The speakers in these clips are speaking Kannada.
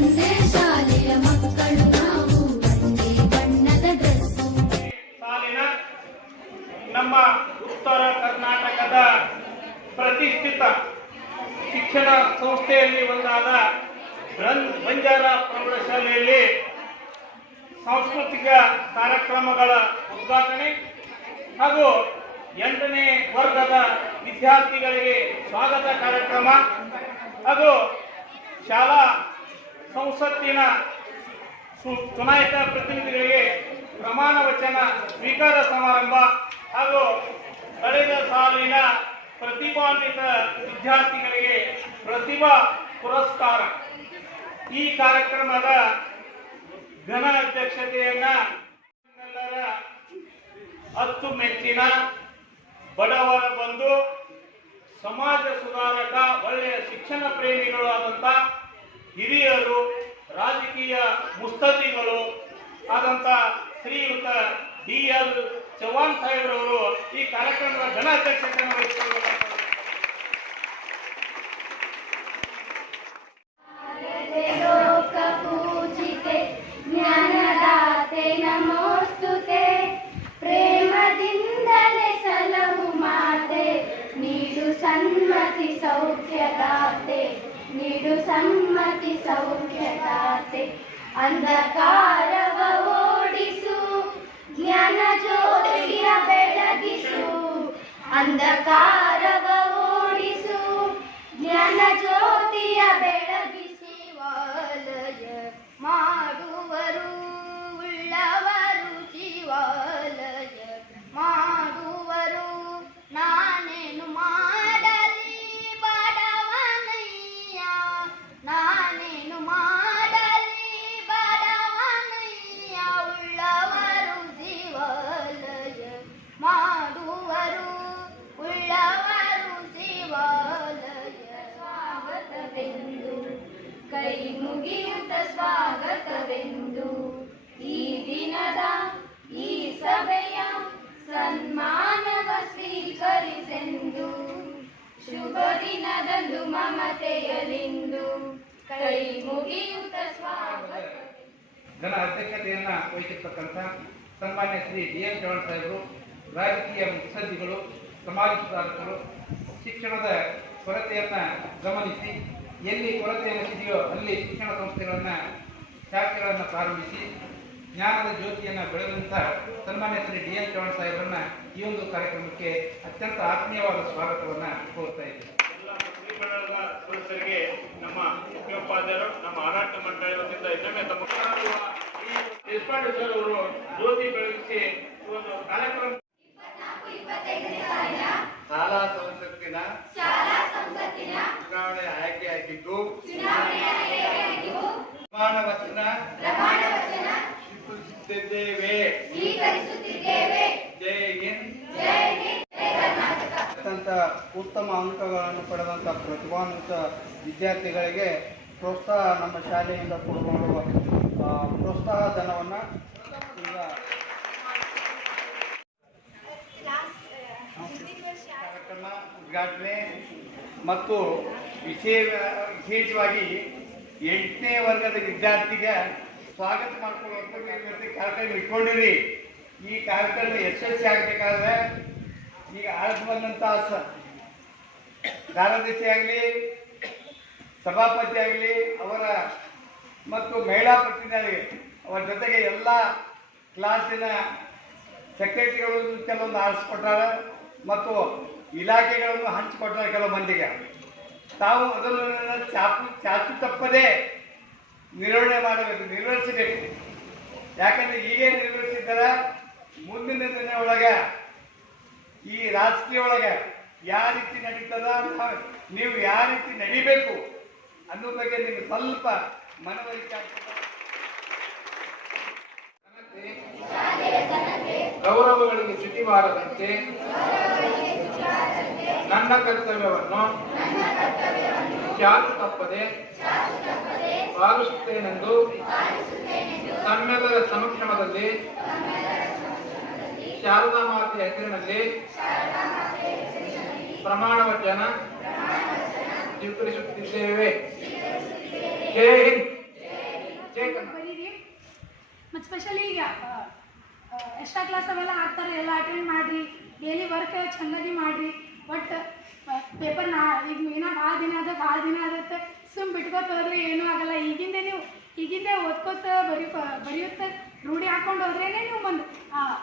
ಒಂದೇ ಶಾಲೆಯ ಮಕ್ಕಳು ನಾವು ಒಂದೇ ಬಣ್ಣದ ಡ್ರೆಸ್ಸು. ಸಾಲಿನ ನಮ್ಮ ಉತ್ತರ ಕರ್ನಾಟಕದ ಪ್ರತಿಷ್ಠಿತ ಶಿಕ್ಷಣ ಸಂಸ್ಥೆಯಲ್ಲಿ ಒಂದಾದ ಬಂಜಾರ ಪ್ರೌಢಶಾಲೆಯಲ್ಲಿ ಸಾಂಸ್ಕೃತಿಕ ಕಾರ್ಯಕ್ರಮಗಳ ಉದ್ಘಾಟನೆ ಹಾಗೂ 8ನೇ ವರ್ಗದ ವಿದ್ಯಾರ್ಥಿಗಳಿಗೆ ಸ್ವಾಗತ ಕಾರ್ಯಕ್ರಮ ಹಾಗೂ ಶಾಲಾ ಸಂಸತ್ತಿನ ಚುನಾಯಿತ ಪ್ರತಿನಿಧಿಗಳಿಗೆ ಪ್ರಮಾಣ ವಚನ ಸ್ವೀಕಾರ ಸಮಾರಂಭ ಹಾಗೂ ಕಳೆದ ಸಾಲಿನ ಪ್ರತಿಭಾನ್ವಿತ ವಿದ್ಯಾರ್ಥಿಗಳಿಗೆ ಪ್ರತಿಭಾ ಪುರಸ್ಕಾರ. ಈ ಕಾರ್ಯಕ್ರಮದ ಘನ ಅಧ್ಯಕ್ಷತೆಯನ್ನ ಎಲ್ಲರ ಅಚ್ಚುಮೆಚ್ಚಿನ ಬಡವರ ಬಂಧು, ಸಮಾಜ ಸುಧಾರಕ, ಒಳ್ಳೆಯ ಶಿಕ್ಷಣ ಪ್ರೇಮಿಗಳು ಆದಂಥ ಹಿರಿಯರು, ರಾಜಕೀಯ ಮುಸ್ತದಿಗಳು ಆದಂಥ ಶ್ರೀಯುತ DL ಚವ್ಹಾಣ್ ಸಾಹೇಬ್ರವರು ಈ ಕಾರ್ಯಕ್ರಮದ ಘನ ಅಧ್ಯಕ್ಷತೆಯನ್ನು ವಹಿಸಿಕೊಳ್ಳಬೇಕು. ಜ್ಞಾನದಾತೆ ನಮೋಸ್ತುತೆ, ಪ್ರೇಮದಿಂದಲೇ ಸಲಹು ಮಾತೆ, ನೀಡು ಸನ್ಮತಿ ಸೌಖ್ಯದಾತೆ, ನೀಡು ಸನ್ಮತಿ ಸೌಖ್ಯದಾತೆ. ಅಂಧಕಾರವ ಓಡಿಸು, ಜ್ಞಾನ ಜ್ಯೋತಿಯ ಬೆಳಗಿಸು, ಅಂಧಕಾರವ ಓಡಿಸು, ಜ್ಞಾನ ಜ್ಯೋತಿಯ ಬೆಳಗಿಸಿ. ವಲಯ ಮಾಡುವರು ಉಳ್ಳವರು, ಜೀವಲಯ ಮಾಡುವರು. ನಾನೇನು ಮಾಡಲಿ ಬಡವನಯ್ಯ, ನಾನೇನು ಮಾಡಲಿ ಬಡವನಯ್ಯ. ಉಳ್ಳವರು ಜೀವಲಯ ಮಾಡುವರು, ಉಳ್ಳವರು ಜೀವಲಯ. ಸ್ವಾಗತವೆಂದು ಕೈ ಮುಗಿಯುತ್ತ ಸ್ವಾಗತವೆಂದು, ಈ ದಿನದ ಈ ಸಭೆಯ ಸನ್ಮಾನವ ಸ್ವೀಕರಿಸೆಂದು, ಶುಭ ದಿನದಂದು ಮಮತೆಯಲಿಂದು ಕೈ ಮುಗಿಯುತ್ತ ಸ್ವಾಗತ. ಘನ ಅಧ್ಯಕ್ಷತೆಯನ್ನ ವಹಿಸಿರ್ತಕ್ಕಂಥ ಸನ್ಮಾನ್ಯ ಶ್ರೀ DL ಚವ್ಹಾಣ್ ಸಾಹೇಬರು, ರಾಜಕೀಯ ಮುತ್ಸದ್ದಿಗಳು, ಸಮಾಜ ಸುಧಾರಕರು, ಶಿಕ್ಷಣದ ಕೊರತೆಯನ್ನು ಗಮನಿಸಿ ಎಲ್ಲಿ ಕೊರತೆ ಎನಿಸಿದೆಯೋ ಅಲ್ಲಿ ಶಿಕ್ಷಣ ಸಂಸ್ಥೆಗಳನ್ನು, ಶಾಖೆಗಳನ್ನು ಪ್ರಾರಂಭಿಸಿ ಜ್ಞಾನದ ಜ್ಯೋತಿಯನ್ನು ಬೆಳೆದಂಥ ಸನ್ಮಾನ್ಯ ಶ್ರೀ DL ಚವ್ಹಾಣ್ ಸಾಹೇಬರನ್ನ ಈ ಒಂದು ಕಾರ್ಯಕ್ರಮಕ್ಕೆ ಅತ್ಯಂತ ಆತ್ಮೀಯವಾದ ಸ್ವಾಗತವನ್ನು ಕೋರ್ತಾ ಇದ್ದೇವೆ. ಎಲ್ಲ ಶ್ರೀಮಂಡಲದ ಸದಸ್ಯರಿಗೆ ನಮ್ಮ ಮುಖ್ಯೋಪಾಧ್ಯಾಯರು, ನಮ್ಮ ಆಡಳಿತ ಮಂಡಳಿ ವತಿಯಿಂದ ಇನ್ನೊಮ್ಮೆ ತಮ್ಮ ದೇಶಪಾಂಡೆ ಸರ್ ಅವರು ಜ್ಯೋತಿ ಬೆಳಗಿಸಿ ಒಂದು ಕಾರ್ಯಕ್ರಮ ಶಾಲಾ ಸಂಸತ್ತಿನ ಚುನಾವಣೆ ಆಯ್ಕೆಯಾಗಿದ್ದು ಪ್ರಮಾಣ ವಚನ ಸ್ವೀಕರಿಸುತ್ತಿದ್ದೇವೆ. ಜೈ ಹಿಂದ್. ಅತ್ಯಂತ ಉತ್ತಮ ಅಂಕಗಳನ್ನು ಪಡೆದಂಥ ಪ್ರತಿಭಾನ್ವಿತ ವಿದ್ಯಾರ್ಥಿಗಳಿಗೆ ಪ್ರೋತ್ಸಾಹ ನಮ್ಮ ಶಾಲೆಯಿಂದ ಕೊಡುವ ಪ್ರೋತ್ಸಾಹ ಧನವನ್ನು ಈಗ ಕಾರ್ಯಕ್ರಮ ಉದ್ಘಾಟನೆ ಮತ್ತು ವಿಶೇಷವಾಗಿ 8ನೇ ವರ್ಗದ ವಿದ್ಯಾರ್ಥಿಗೆ ಸ್ವಾಗತ ಮಾಡಿಕೊಳ್ಳುವಂಥ ಕಾರ್ಯಕ್ರಮ ಇಟ್ಕೊಂಡಿರಿ. ಈ ಕಾರ್ಯಕ್ರಮ ಯಶಸ್ವಿ ಆಗಬೇಕಾದ್ರೆ ಈಗ ಆಳ್ದು ಬಂದಂಥ ಕಾರ್ಯದರ್ಶಿ ಆಗಲಿ, ಸಭಾಪತಿ ಆಗಲಿ, ಅವರ ಮತ್ತು ಮಹಿಳಾ ಪ್ರತಿನಿಧಿ ಅವರ ಜೊತೆಗೆ ಎಲ್ಲ ಕ್ಲಾಸಿನ ಸೆಕ್ರೆಟರಿಗಳು ಕೆಲವೊಂದು ಆರಿಸ್ಕೊಟ್ಟಾರೆ ಮತ್ತು ಇಲಾಖೆಗಳನ್ನು ಹಂಚಿಕೊಟ್ಟಾರೆ ಕೆಲವು ಮಂದಿಗೆ. ತಾವು ಅದನ್ನು ಚಾಚು ತಪ್ಪದೇ ನಿರ್ವಹಿಸಬೇಕು. ಯಾಕಂದರೆ ಹೀಗೆ ನಿರ್ವಹಿಸಿದ್ದಾರೆ ಮುಂದಿನ ದಿನ ಒಳಗೆ ಈ ರಾಜಕೀಯ ಒಳಗೆ ಯಾವ ರೀತಿ ನಡೀತದ, ನೀವು ಯಾವ ರೀತಿ ನಡಿಬೇಕು ಅನ್ನೋ ಬಗ್ಗೆ ನಿಮ್ಗೆ ಸ್ವಲ್ಪ ಮನವರಿಕೆ ಆಗ್ತದೆ. ಗೌರವಗಳಿಗೆ ಚ್ಯುತಿ ಬಾರದಂತೆ ನನ್ನ ಕರ್ತವ್ಯವನ್ನು ಚಾಚು ತಪ್ಪದೆ ಪಾಲಿಸುತ್ತೇನೆಂದು ತಮ್ಮೆಲ್ಲರ ಸಮಕ್ಷಮದಲ್ಲಿ ಶಾರದಾ ಮಾತೆಯ ಹೆಸರಿನಲ್ಲಿ ಪ್ರಮಾಣ ವಚನ ಸ್ವೀಕರಿಸುತ್ತಿದ್ದೇವೆ. ಜೈ ಹಿಂದ್. ಬರೀರಿ. ಮತ್ತು ಸ್ಪೆಷಲಿ ಈಗ ಎಕ್ಸ್ಟ್ರಾ ಕ್ಲಾಸ್ ಅವೆಲ್ಲ ಹಾಕ್ತಾರೆ, ಎಲ್ಲ ಅಟೆಂಡ್ ಮಾಡಿರಿ. ಡೈಲಿ ವರ್ಕ್ ಚೆನ್ನಾಗಿ ಮಾಡಿರಿ. ಒಟ್ಟು ಪೇಪರ್ ಈಗ ಏನೋ ಭಾಳ ದಿನ ಆಗುತ್ತೆ ಸುಮ್ಮ ಬಿಟ್ಕೋತ ಹೋದ್ರೆ ಏನೂ ಆಗಲ್ಲ. ಈಗಿಂದೇ ಓದ್ಕೋತ ಬರೆಯುತ್ತೆ ರೂಢಿ ಹಾಕ್ಕೊಂಡು ಹೋದ್ರೇ ನೀವು ಒಂದು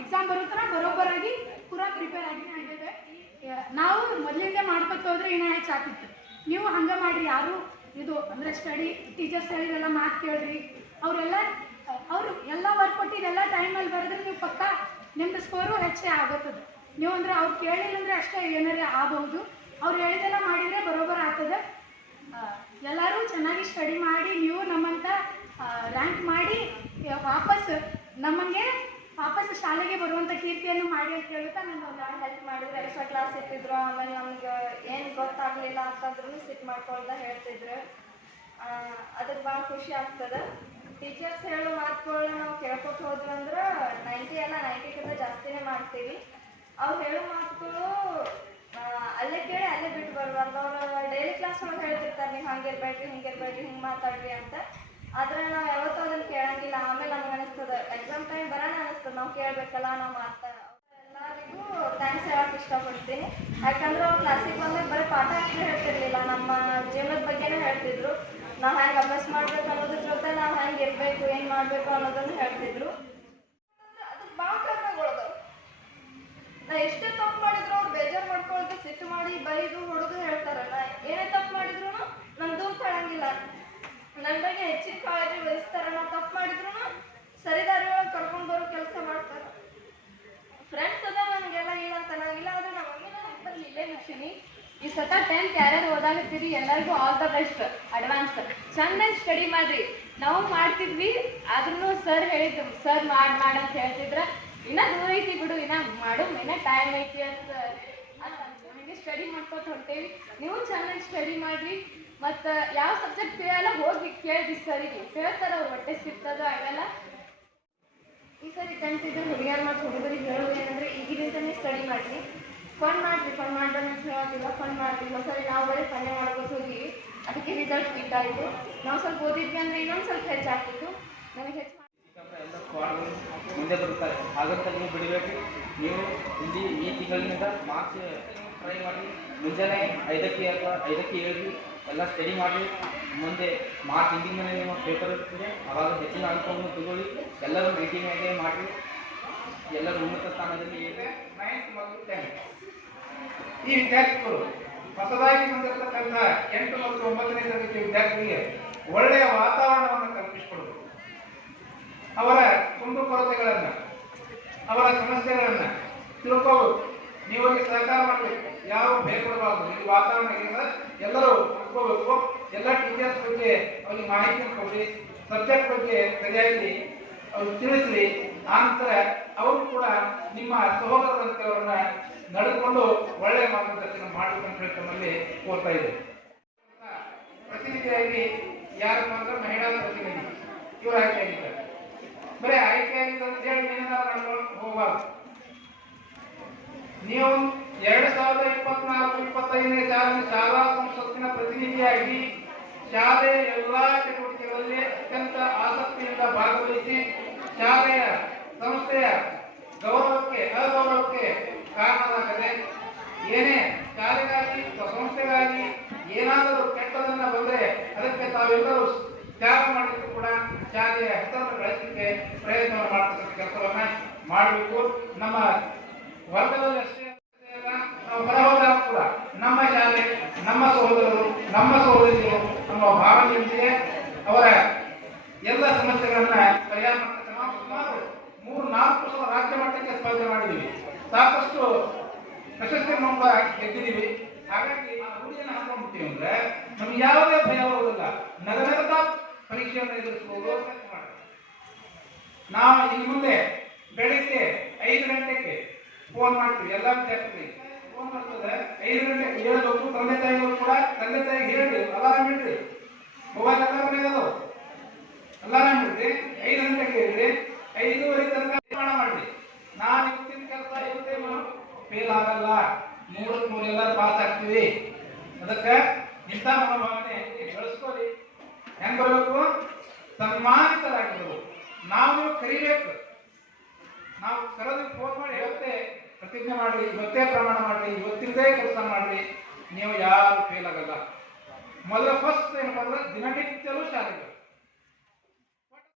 ಎಕ್ಸಾಮ್ ಬರುತ್ತರ ಬರೋಬ್ಬರಾಗಿ ಪೂರಾ ಪ್ರಿಪೇರ್ ಆಗಿ ನಡೆದಿದೆ. ನಾವು ಮೊದಲಿಂದ ಮಾಡ್ಕೊತ ಹೋದ್ರೆ ಇನ್ನೂ ಹೆಚ್ಚಾಗ್ತಿತ್ತು. ನೀವು ಹಂಗೆ ಮಾಡಿರಿ. ಯಾರು ಇದು ಅಂದರೆ ಸ್ಟಡಿ ಟೀಚರ್ಸ್ ಹೇಳಿದೆಲ್ಲ ಮಾತು ಕೇಳ್ರಿ. ಅವರು ಎಲ್ಲ ವರ್ಕ್ ಕೊಟ್ಟಿದ್ದೆಲ್ಲ ಟೈಮಲ್ಲಿ ಬರೆದ್ರೆ ನೀವು ಪಕ್ಕ ನಿಮ್ಮದು ಸ್ಕೋರು ಹೆಚ್ಚೇ ಆಗುತ್ತದೆ. ನೀವು ಅಂದರೆ ಅವ್ರು ಕೇಳಿಲ್ಲ ಅಂದರೆ ಅಷ್ಟೇ ಏನಾರೇ ಆಗಬಹುದು. ಅವ್ರು ಹೇಳಿದೆಲ್ಲ ಮಾಡಿದರೆ ಬರೋಬ್ಬರ ಆಗ್ತದೆ. ಎಲ್ಲರೂ ಚೆನ್ನಾಗಿ ಸ್ಟಡಿ ಮಾಡಿ ನೀವು ನಮ್ಮಂತ ರ್ಯಾಂಕ್ ಮಾಡಿ ವಾಪಸ್ ಶಾಲೆಗೆ ಬರುವಂಥ ಕೀರ್ತಿಯನ್ನು ಮಾಡಿ ಅಂತ ಹೇಳ್ತಾ ನಾನು ಹೆಲ್ಪ್ ಮಾಡಿದ್ರು. ಎಕ್ಸ್ಟ್ರಾ ಕ್ಲಾಸ್ ಇಟ್ಟಿದ್ರು. ಆಮೇಲೆ ನಮ್ಗೆ ಏನು ಗೊತ್ತಾಗಲಿಲ್ಲ ಅಂತಂದ್ರೂ ಸಿಟ್ ಮಾಡ್ಕೊಳ್ದ ಹೇಳ್ತಿದ್ರು. ಅದಕ್ಕೆ ಭಾಳ ಖುಷಿ ಆಗ್ತದೆ. ಟೀಚರ್ಸ್ ಹೇಳೋ ಮಾತುಗಳನ್ನ ನಾವು ಕೇಳ್ಕೊಟ್ಟು ಹೋದ್ವಿ ಅಂದ್ರೆ 90ಕ್ಕಿಂತ ಜಾಸ್ತಿನೇ ಮಾಡ್ತೀವಿ. ಅವ್ರು ಹೇಳೋ ಮಾತುಗಳು ಅಲ್ಲೇ ಕೇಳಿ ಅಲ್ಲೇ ಬಿಟ್ಟು ಬರಬಾರ್ದು. ಅವರು ಡೈಲಿ ಕ್ಲಾಸ್ ಒಳಗೆ ಹೇಳ್ತಿರ್ತಾರೆ, ನೀವು ಹಂಗಿರ್ಬೇಡ್ರಿ ಹಿಂಗೆ ಮಾತಾಡ್ರಿ ಅಂತ. ಆದರೆ ನಾವು ಯಾವತ್ತೂ ಅದನ್ನು ಕೇಳಂಗಿಲ್ಲ. ಆಮೇಲೆ ನಮ್ಗೆ ಅನಿಸ್ತದೆ ಎಕ್ಸಾಮ್ ಟೈಮ್ ಬರೋಣ ಅನಿಸ್ತದೆ, ನಾವು ಕೇಳಬೇಕಲ್ಲ ನಾವು ಎಲ್ಲರಿಗೂ ಥ್ಯಾಂಕ್ಸ್ ಹೇಳೋಕೆ ಇಷ್ಟಪಡ್ತೀನಿ. ಯಾಕಂದ್ರೆ ಅವ್ರು ಕ್ಲಾಸಿಗೆ ಬಂದಾಗ ಬರೀ ಪಾಠ ಅಷ್ಟೇ ಹೇಳ್ತಿರ್ಲಿಲ್ಲ, ನಮ್ಮ ಜೀವನದ ಬಗ್ಗೆನೇ ಹೇಳ್ತಿದ್ರು. ನಾವು ಹೆಂಗೆ ಅಭ್ಯಾಸ ಮಾಡ್ಬೇಕು ಅನ್ನೋದ್ರ ಜೊತೆ ನಾವು ಹೆಂಗೆ ಇರಬೇಕು, ಏನು ಮಾಡಬೇಕು ಅನ್ನೋದನ್ನು ಹೇಳ್ತಿದ್ರು. ಅದಕ್ಕೆ ಭಾಳ ಕಾರಣಗಳು. ನಾ ಎಷ್ಟೇ ತಪ್ಪು ಮಾಡಿದ್ರು ಅವ್ರು ಬೇಜಾರು ಮಾಡ್ಕೊಳ್ದು ಸಿಟ್ಟು ಮಾಡಿ ಬೈದು ಹೊಡೆದು ಹೇಳ್ತಾರಲ್ಲ. ಏನೇ ತಪ್ಪು ಮಾಡಿದ್ರು ನನ್ನ ದೂರ ತಳಂಗಿಲ್ಲ. ನನ್ನ ಬಗ್ಗೆ ಹೆಚ್ಚಿನ ಕಾಳಜಿ ವಹಿಸ್ತಾರೆ. ನಾವು ತಪ್ಪು ಮಾಡಿದ್ರು ಸರಿದಾರಿ ಒಳಗೆ ಕರ್ಕೊಂಡು ಬರೋ ಕೆಲಸ ಮಾಡ್ತಾರೆ. ಫ್ರೆಂಡ್ಸ್ ಅದ ನನಗೆಲ್ಲ ಇಲ್ಲ ಅಂತ ನಾನಿಲ್ಲ. ಆದರೆ ನಮ್ಮ ಮಮ್ಮಿ ನನ್ನ ಹೆಸರು ಇಲ್ಲೇ ನಕ್ಷಿನಿ. ಈ ಸತ 10th ಯಾರ್ಯಾರು ಓದಾಗತ್ತೀರಿ ಎಲ್ಲರಿಗೂ ಆಲ್ ದ ಬೆಸ್ಟ್ ಅಡ್ವಾನ್ಸ್. ಚೆನ್ನಾಗಿ ಸ್ಟಡಿ ಮಾಡಿರಿ. ನಾವು ಮಾಡ್ತಿದ್ವಿ ಆದ್ರೂ ಸರ್ ಹೇಳಿದ್ರು, ಸರ್ ಅಂತ ಹೇಳ್ತಿದ್ರ. ಇನ್ನೂ ದೂರ ಐತಿ ಬಿಡು, ಇನ್ನೂ ಟೈಮ್ ಐತಿ ಅಂತ ಹಾಗೆ ಸ್ಟಡಿ ಮಾಡ್ಕೊತ ಹೊಂಟೇವಿ. ನೀವು ಚೆನ್ನಾಗಿ ಸ್ಟಡಿ ಮಾಡಿರಿ. ಮತ್ತು ಯಾವ ಸಬ್ಜೆಕ್ಟ್ ಕೇಳಲ್ಲ ಹೋಗಿ ಕೇಳಿದ್ವಿ ಸರಿಗೆ, ಹೇಳ್ತಾರೆ ಅವ್ರು ಹೊಟ್ಟೆ ಸಿಗ್ತದ ಅವೆಲ್ಲ. ಈ ಸರಿ 10th ಇದ್ರೆ ಹುಡುಗಿಯರು ಮತ್ತು ಹುಡುಗರಿಗೆ ಹೇಳೋದು ಏನಂದರೆ ಈಗಿನಿಂದನೇ ಸ್ಟಡಿ ಮಾಡಿರಿ. ಫನ್ ಮಾಡ್ರಿ ಅಂತ ಹೇಳೋದಿಲ್ಲ, ಫನ್ ಮಾಡಿರಿ. ಸರಿ ನಾವು ಬರೀ ಫನ್ನೇ ಮಾಡ್ಬೋದು ಹೋಗಿ ಅದಕ್ಕೆ ರಿಸಲ್ಟ್ ಬಿಟ್ಟಾಯಿತು. ನಾವು ಸ್ವಲ್ಪ ಓದಿದ್ವಿ ಅಂದರೆ ಇನ್ನೊಂದು ಸ್ವಲ್ಪ ಹೆಚ್ಚಾಗ್ತಿತ್ತು. ನನಗೆ ಹೆಚ್ಚು ಎಲ್ಲ ಸ್ಕ್ವಾಡ್ಗಳು ಮುಂದೆ ಬರುತ್ತಾರೆ. ಹಾಗಂತ ನೀವು ಬಿಡಬೇಕು. ನೀವು ಇಲ್ಲಿ ಈ ತಿಂಗಳಿನಿಂದ ಮಾರ್ಕ್ಸ್ ಟ್ರೈ ಮಾಡಿ. ಮುಂಜಾನೆ 5ಕ್ಕೆ ಅಥವಾ 5ಕ್ಕೆ ಹೇಳಿ ಎಲ್ಲ ಸ್ಟಡಿ ಮಾಡಿ. ಮುಂದೆ ಮಾರ್ಚ್ ಹಿಂದಿನ ನಿಮ್ಮ ಪೇಪರ್ ಇರ್ತದೆ, ಆವಾಗ ಹೆಚ್ಚಿನ ಅಂಕವನ್ನು ತಗೊಳ್ಳಿ. ಎಲ್ಲರೂ ಮೀಟಿಂಗ್ ಆಗಿ ಮಾಡಿ. ಎಲ್ಲರೂ ಉನ್ನತ ಸ್ಥಾನದಲ್ಲಿ ಇದೆ. 9th ಮತ್ತು 10th ಈ ವಿದ್ಯಾರ್ಥಿಗಳು ಹೊಸದಾಗಿ ಬಂದಿರತಕ್ಕಂಥ 8 ಮತ್ತು 9ನೇ ತರಗತಿ ವಿದ್ಯಾರ್ಥಿಗಳಿಗೆ ಒಳ್ಳೆಯ ವಾತಾವರಣವನ್ನು ಕಲ್ಪಿಸಿಕೊಡಬೇಕು. ಅವರ ಕುಂದುಕೊರತೆಗಳನ್ನು, ಅವರ ಸಮಸ್ಯೆಗಳನ್ನು ತಿಳ್ಕೋಬೇಕು. ನೀವು ಅವರಿಗೆ ಸಹಕಾರ ಮಾಡಬೇಕು. ಯಾವ ಬೇರ್ಪಡಬಾರ್ದು. ಈ ವಾತಾವರಣ ಏನಿದೆ ಎಲ್ಲರೂ ತಿಳ್ಕೋಬೇಕು. ಎಲ್ಲ ಟೀಚರ್ಸ್ ಬಗ್ಗೆ ಅವ್ರಿಗೆ ಮಾಹಿತಿಯನ್ನು ಕೊಡಿ. ಸಬ್ಜೆಕ್ಟ್ ಬಗ್ಗೆ ಸರಿಯಾಗಿ ಅವ್ರು ತಿಳಿಸಲಿ. ಆನಂತರ ಅವರು ಕೂಡ ನಿಮ್ಮ ಸಹೋದರರಂತವರನ್ನ ನಡೆದುಕೊಂಡು ಒಳ್ಳೆಯ ಮಾರ್ಗದರ್ಶನ ಮಾಡಬೇಕಂತ ಹೇಳಿ ತಮ್ಮಲ್ಲಿ ಕೋರ್ತಾ ಇದೆ. ಪ್ರತಿನಿಧಿಯಾಗಿ ಯಾರಪ್ಪ ಅಂದ್ರೆ ಮಹಿಳಾ ಪ್ರತಿನಿಧಿ ಇವರು ಆಯ್ಕೆಯಾಗಿದ್ದಾರೆ. ಬರೀ ಆಯ್ಕೆಯಾಗಿದೆ ಅಂತ ಹೇಳಿ ಏನಾದ್ರು ಹೋಗಬಾರ್ದು. ನೀವು 2024-25ನೇ ಸಾಲಿನ ಶಾಲಾ ಸಂಸತ್ತಿನ ಪ್ರತಿನಿಧಿಯಾಗಿ ಶಾಲೆಯ ಎಲ್ಲಾ ಚಟುವಟಿಕೆಗಳಲ್ಲಿ ಅತ್ಯಂತ ಆಸಕ್ತಿಯಿಂದ ಭಾಗವಹಿಸಿ ಶಾಲೆಯ ಸಂಸ್ಥೆಯ ಗೌರವಕ್ಕೆ ಅಗೌರವಕ್ಕೆ ಕಾರಣವಾಗದೆ ಏನೇ ಶಾಲೆಗಾಗಿ ಅಥವಾ ಸಂಸ್ಥೆಗಾಗಿ ಏನಾದರೂ ಕೆಟ್ಟದನ್ನ ಬಂದರೆ ಅದಕ್ಕೆ ತಾವೆಲ್ಲರೂ ತ್ಯಾಗ ಮಾಡಲಿಕ್ಕೆ ಕೂಡ ಶಾಲೆಯ ಹೆಸರನ್ನು ಬೆಳೆಸಲಿಕ್ಕೆ ಪ್ರಯತ್ನವನ್ನು ಮಾಡತಕ್ಕಂಥ ಕೆಲಸವನ್ನ ಮಾಡಬೇಕು. ನಮ್ಮ ವರ್ಗದಲ್ಲಿ ಅಷ್ಟೇ ಅಲ್ಲ, ನಾವು ಹೊರ ಹೋದಾಗ ಕೂಡ ನಮ್ಮ ಶಾಲೆ, ನಮ್ಮ ಸಹೋದರರು, ನಮ್ಮ ಸಹೋದರಿಯರು ನಮ್ಮ ಭಾವನೆಯೊಂದಿಗೆ ಅವರ ಎಲ್ಲ ಸಮಸ್ಯೆಗಳನ್ನ ಪರಿಹಾರ ಮಾಡ್ತಕ್ಕ ನಾವು ಸುಮಾರು 3-4 ಸಲ ರಾಜ್ಯ ಮಟ್ಟಕ್ಕೆ ಸ್ಪರ್ಧೆ ಮಾಡಿದ್ದೀವಿ. ಸಾಕಷ್ಟು ಪ್ರಶಸ್ತಿಯನ್ನು ಗೆದ್ದಿದ್ದೀವಿ. ಹಾಗಾಗಿ ಆ ರೂಢಿಯನ್ನು ಹಾಕೊಂಡ್ಬಿಡ್ತೀವಿ ಅಂದ್ರೆ ನಮ್ಗೆ ಯಾವುದೇ ಭಯ ಬರುವುದಿಲ್ಲ. ನಗರದ ಪರೀಕ್ಷೆಯನ್ನು ಎದುರಿಸಬಹುದು. ನಾವು ಇನ್ನು ಮುಂದೆ ಬೆಳಿಗ್ಗೆ 5 ಗಂಟೆಗೆ ಫೋನ್ ಮಾಡ್ತೀವಿ. ಎಲ್ಲ ವಿದ್ಯಾರ್ಥಿಗಳಿಗೆ ಫೋನ್ ಮಾಡ್ತದೆ. 5 ಗಂಟೆಗೆ ಹೇಳಬೇಕು. ತಂದೆ ತಾಯಿಗಳು ಕೂಡ ತಂದೆ ತಾಯಿಗೆ ಹೇಳಿ ಅಲಾರಾಮ್ ಇಡ್ರಿ. ಮೊಬೈಲ್ ಎಲ್ಲ ಮನೆಯದು ಅಲಾರಾಮ್ ಇಡ್ರಿ. 5 ಗಂಟೆಗೆ ಹೇಳ್ರಿ. 5:30 ತನಕ ನಿರ್ಮಾಣ ಮಾಡ್ರಿ. ನಾನು ಇವತ್ತಿನ ಕೆಲಸ ಇವತ್ತೇ ಫೇಲ್ ಆಗಲ್ಲ, 3ಕ್ಕೆ 3 ಎಲ್ಲರೂ ಪಾಸ್ ಆಗ್ತೀವಿ. ಅದಕ್ಕೆ ಇಂಥ ಮನೋಭಾವನೆ ಬೆಳೆಸ್ಕೊಳ್ಳಿ. ಹೆಂಗ್ ಬರಬೇಕು? ಸನ್ಮಾನಿತರಾಗಿದ್ದರು. ನಾವು ಕರಿಬೇಕು. ನಾವು ಕರೆದು ಫೋನ್ ಮಾಡಿ ಇವತ್ತೇ ಪ್ರತಿಜ್ಞೆ ಮಾಡಲಿ, ಇವತ್ತೇ ಪ್ರಮಾಣ ಮಾಡಲಿ, ಇವತ್ತಿಂದೇ ಕೆಲಸ ಮಾಡಲಿ, ನೀವು ಯಾರು ಫೇಲ್ ಆಗಲ್ಲ. ಮೊದಲ ಫಸ್ಟ್ ಏನಪ್ಪ ಅಂದ್ರೆ ದಿನನಿತ್ಯ